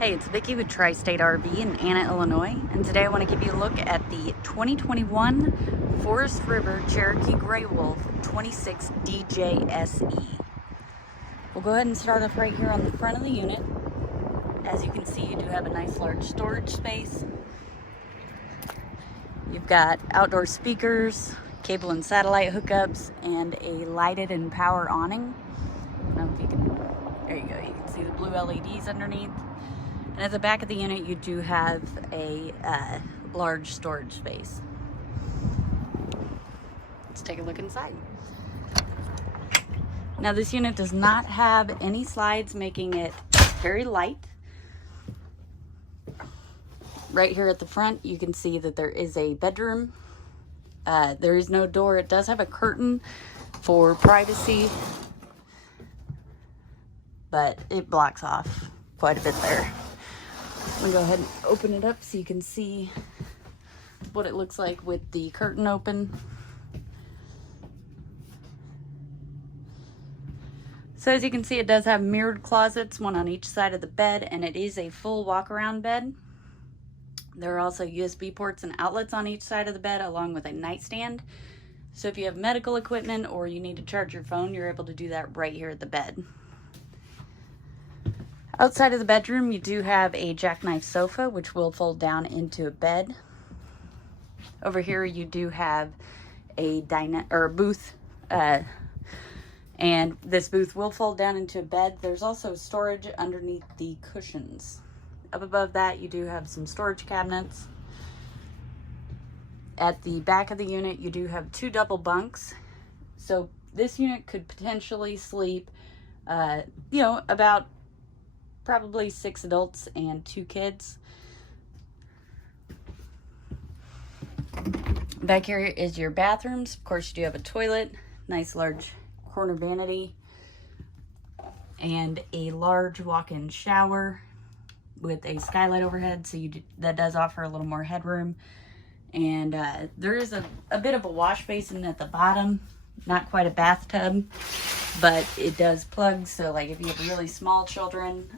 Hey, it's Vicki with Tri-State RV in Anna, Illinois, and today I want to give you a look at the 2021 Forest River Cherokee Grey Wolf 26 DJSE. We'll go ahead and start off right here on the front of the unit. As you can see, you do have a nice large storage space. You've got outdoor speakers, cable and satellite hookups, and a lighted and power awning. I don't know if you can, there you go, you can see the blue LEDs underneath. And at the back of the unit, you do have a large storage space. Let's take a look inside. Now, this unit does not have any slides, making it very light. Right here at the front, you can see that there is a bedroom. There is no door. It does have a curtain for privacy, but it blocks off quite a bit there. I'm gonna go ahead and open it up so you can see what it looks like with the curtain open. So as you can see, it does have mirrored closets, one on each side of the bed, and it is a full walk-around bed. There are also USB ports and outlets on each side of the bed, along with a nightstand. So if you have medical equipment or you need to charge your phone, you're able to do that right here at the bed. Outside of the bedroom, you do have a jackknife sofa, which will fold down into a bed. Over here, you do have a booth, and this booth will fold down into a bed. There's also storage underneath the cushions. Up above that, you do have some storage cabinets. At the back of the unit, you do have two double bunks. So this unit could potentially sleep, about probably 6 adults and 2 kids. Back here is your bathrooms. Of course, you do have a toilet, nice large corner vanity, and a large walk-in shower with a skylight overhead, so that does offer a little more headroom. And there is a bit of a wash basin at the bottom, not quite a bathtub, but it does plug, so like if you have really small children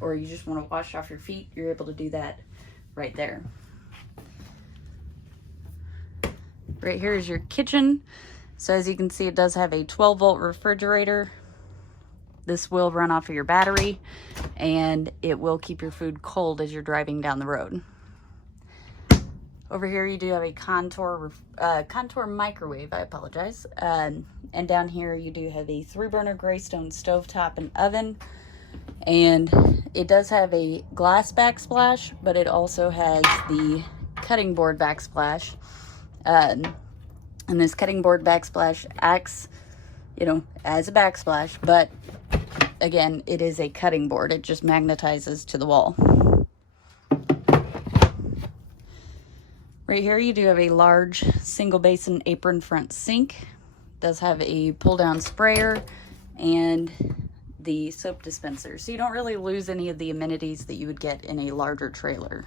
or you just want to wash off your feet, you're able to do that right there. Right here is your kitchen. So as you can see, it does have a 12-volt refrigerator. This will run off of your battery, and it will keep your food cold as you're driving down the road. Over here, you do have a contour microwave, I apologize. And down here, you do have a 3-burner Greystone stovetop and oven. And it does have a glass backsplash, but it also has the cutting board backsplash. And this cutting board backsplash acts, as a backsplash, but again, it is a cutting board. It just magnetizes to the wall. Right here, you do have a large single basin apron front sink. It does have a pull-down sprayer and the soap dispenser. So you don't really lose any of the amenities that you would get in a larger trailer.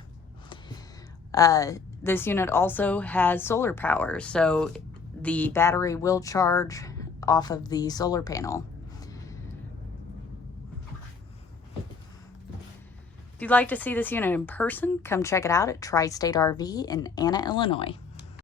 This unit also has solar power, so the battery will charge off of the solar panel. If you'd like to see this unit in person, come check it out at Tri-State RV in Anna, Illinois.